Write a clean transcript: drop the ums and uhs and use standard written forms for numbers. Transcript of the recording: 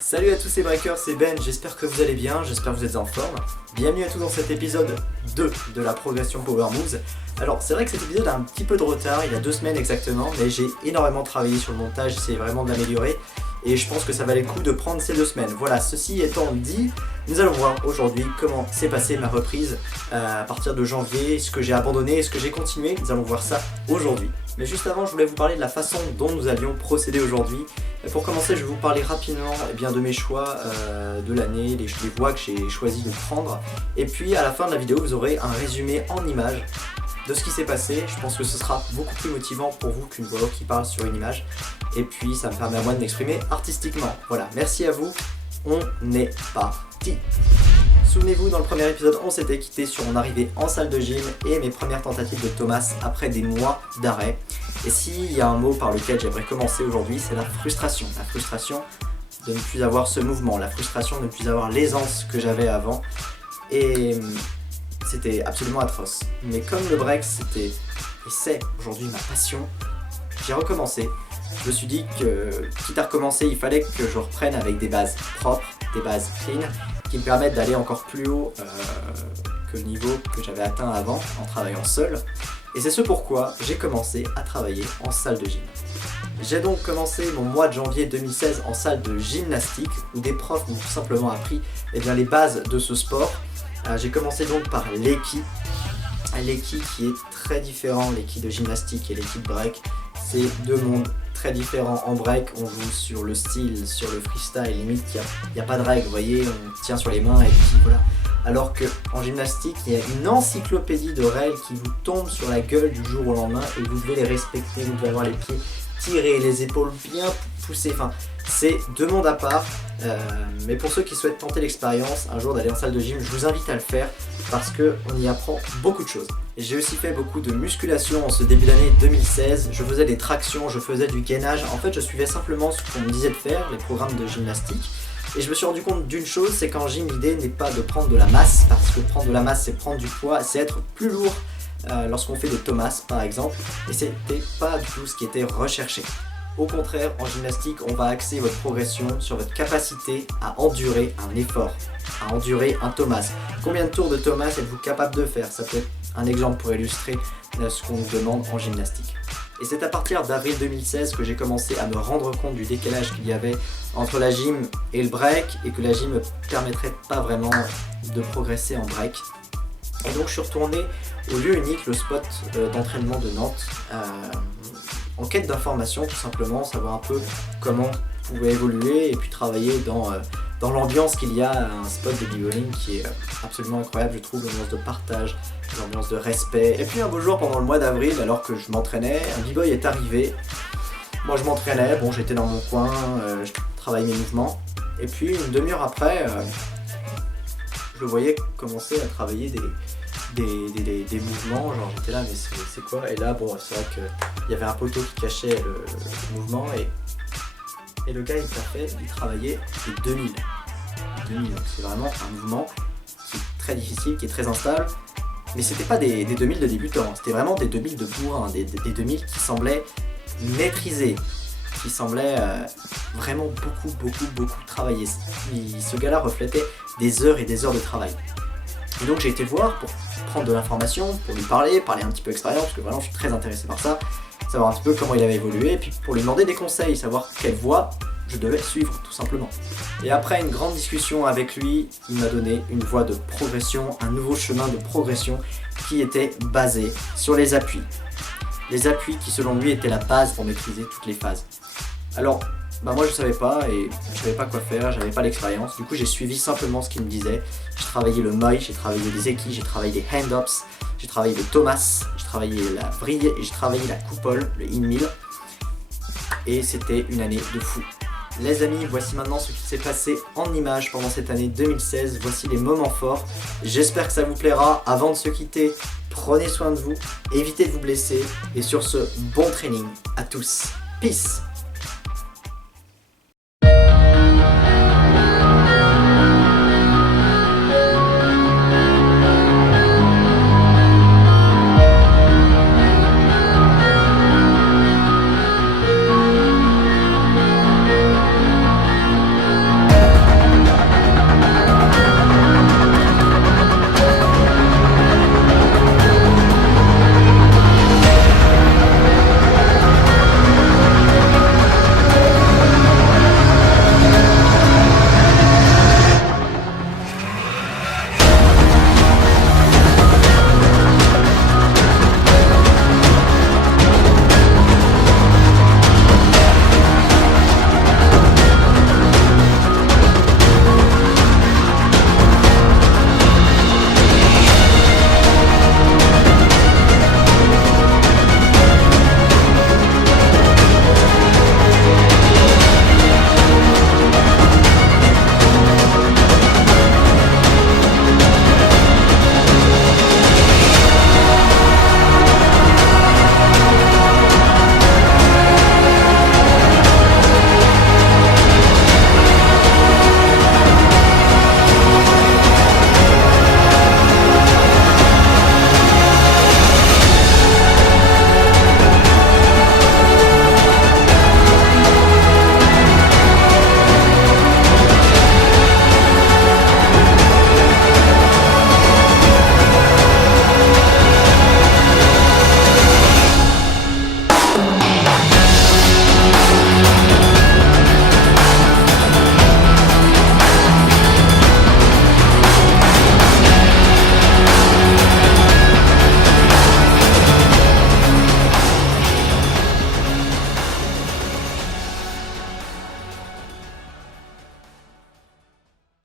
Salut à tous les breakers, c'est Ben, j'espère que vous allez bien, j'espère que vous êtes en forme. Bienvenue à tous dans cet épisode 2 de la progression Power Moves. Alors c'est vrai que cet épisode a un petit peu de retard, il y a 2 semaines exactement, mais j'ai énormément travaillé sur le montage, j'essaie vraiment de l'améliorer. Et je pense que ça valait le coup de prendre ces 2 semaines. Voilà, ceci étant dit, nous allons voir aujourd'hui comment s'est passée ma reprise à partir de janvier, ce que j'ai abandonné et ce que j'ai continué. Nous allons voir ça aujourd'hui. Mais juste avant, je voulais vous parler de la façon dont nous allions procéder aujourd'hui. Pour commencer, je vais vous parler rapidement de mes choix de l'année, les voies que j'ai choisi de prendre. Et puis à la fin de la vidéo, vous aurez un résumé en images de ce qui s'est passé. Je pense que ce sera beaucoup plus motivant pour vous qu'une voix qui parle sur une image. Et puis ça me permet à moi de m'exprimer artistiquement. Voilà, merci à vous, on est parti. Souvenez-vous, dans le premier épisode, on s'était quitté sur mon arrivée en salle de gym et mes premières tentatives de Thomas après des mois d'arrêt. Et s'il y a un mot par lequel j'aimerais commencer aujourd'hui, c'est la frustration. La frustration de ne plus avoir ce mouvement, la frustration de ne plus avoir l'aisance que j'avais avant. Et c'était absolument atroce. Mais comme le break, c'était et c'est aujourd'hui ma passion, j'ai recommencé. Je me suis dit que, quitte à recommencer, il fallait que je reprenne avec des bases propres, des bases clean, qui me permettent d'aller encore plus haut que le niveau que j'avais atteint avant en travaillant seul. Et c'est ce pourquoi j'ai commencé à travailler en salle de gym. J'ai donc commencé mon mois de janvier 2016 en salle de gymnastique où des profs m'ont tout simplement appris les bases de ce sport. J'ai commencé donc par l'Eki. L'Eki qui est très différent, l'Eki de gymnastique et l'Eki de break. C'est deux mondes très différents. En break, on joue sur le style, sur le freestyle, limite il n'y a pas de règles, vous voyez, on tient sur les mains et puis voilà. Alors qu'en gymnastique, il y a une encyclopédie de règles qui vous tombent sur la gueule du jour au lendemain et vous devez les respecter, vous devez avoir les pieds tirés, les épaules bien poussées, enfin c'est deux mondes à part. Mais pour ceux qui souhaitent tenter l'expérience un jour d'aller en salle de gym, je vous invite à le faire parce qu'on y apprend beaucoup de choses. J'ai aussi fait beaucoup de musculation en ce début d'année 2016, je faisais des tractions, je faisais du gainage, en fait je suivais simplement ce qu'on me disait de faire, les programmes de gymnastique. Et je me suis rendu compte d'une chose, c'est qu'en gym l'idée n'est pas de prendre de la masse, parce que prendre de la masse c'est prendre du poids, c'est être plus lourd lorsqu'on fait des Thomas par exemple, et c'était pas du tout ce qui était recherché. Au contraire, en gymnastique, on va axer votre progression sur votre capacité à endurer un effort, à endurer un Thomas. Combien de tours de Thomas êtes-vous capable de faire? Ça peut être un exemple pour illustrer ce qu'on nous demande en gymnastique. Et c'est à partir d'avril 2016 que j'ai commencé à me rendre compte du décalage qu'il y avait entre la gym et le break et que la gym ne me permettrait pas vraiment de progresser en break. Et donc je suis retourné au lieu unique, le spot d'entraînement de Nantes, en quête d'informations tout simplement, savoir un peu comment on pouvait évoluer et puis travailler dans l'ambiance qu'il y a à un spot de b-bowling qui est absolument incroyable, je trouve, l'ambiance de partage, l'ambiance de respect. Et puis un beau jour pendant le mois d'avril, alors que je m'entraînais, un b-boy est arrivé. Moi je m'entraînais, bon j'étais dans mon coin, je travaillais mes mouvements. Et puis une demi-heure après, je le voyais commencer à travailler des mouvements, genre j'étais là mais c'est quoi? Et là bon c'est vrai qu'il y avait un poteau qui cachait le mouvement et le gars il travaillait les 2000. Donc c'est vraiment un mouvement qui est très difficile, qui est très instable. Mais c'était pas des 2000 de débutants, c'était vraiment des 2000 de bourrin, des 2000 qui semblaient maîtrisés, qui semblaient vraiment beaucoup travailler. Ce gars-là reflétait des heures et des heures de travail. Et donc j'ai été le voir pour prendre de l'information, pour lui parler un petit peu expérience, parce que vraiment je suis très intéressé par ça, savoir un petit peu comment il avait évolué, et puis pour lui demander des conseils, savoir quelle voie je devais suivre tout simplement. Et après une grande discussion avec lui, il m'a donné une voie de progression, un nouveau chemin de progression qui était basé sur les appuis. Les appuis qui selon lui étaient la base pour maîtriser toutes les phases. Alors moi je savais pas et je savais pas quoi faire, j'avais pas l'expérience, du coup j'ai suivi simplement ce qu'il me disait. J'ai travaillé le Moi, j'ai travaillé des Eki, j'ai travaillé des hand-ups, j'ai travaillé le Thomas, j'ai travaillé la vrille et j'ai travaillé la coupole, le in-mill. Et c'était une année de fou. Les amis, voici maintenant ce qui s'est passé en images pendant cette année 2016, voici les moments forts. J'espère que ça vous plaira. Avant de se quitter, prenez soin de vous, évitez de vous blesser et sur ce, bon training à tous. Peace.